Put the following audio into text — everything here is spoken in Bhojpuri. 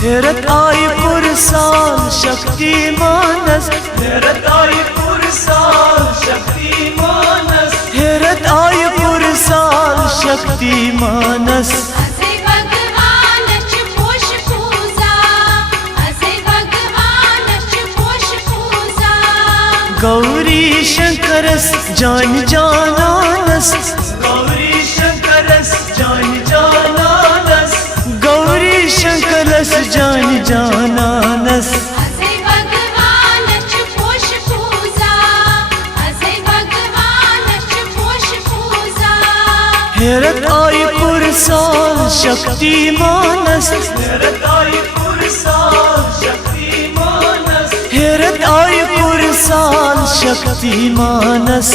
हेरत आई पुरसाल शक्ति मानस, हेरत आई पुरसाल शक्ति मानस, हेरत आई पुरसाल शक्ति मानस। असे भगवानच पोष पूजा, असे भगवानच पोष पूजा। गौरी शंकरस जान जानानस, गौरी शंकरस जान जानानस, गौरी शंकरस जान जानानस। असे भगवानच पोष पूजा, असे भगवानच पोष पूजा। हेरत आई पुरसाल शक्ति मानस, हेरत आई पुरसाल शक्ति मानस, हेरत आई पुरसाल शक्ति मानस।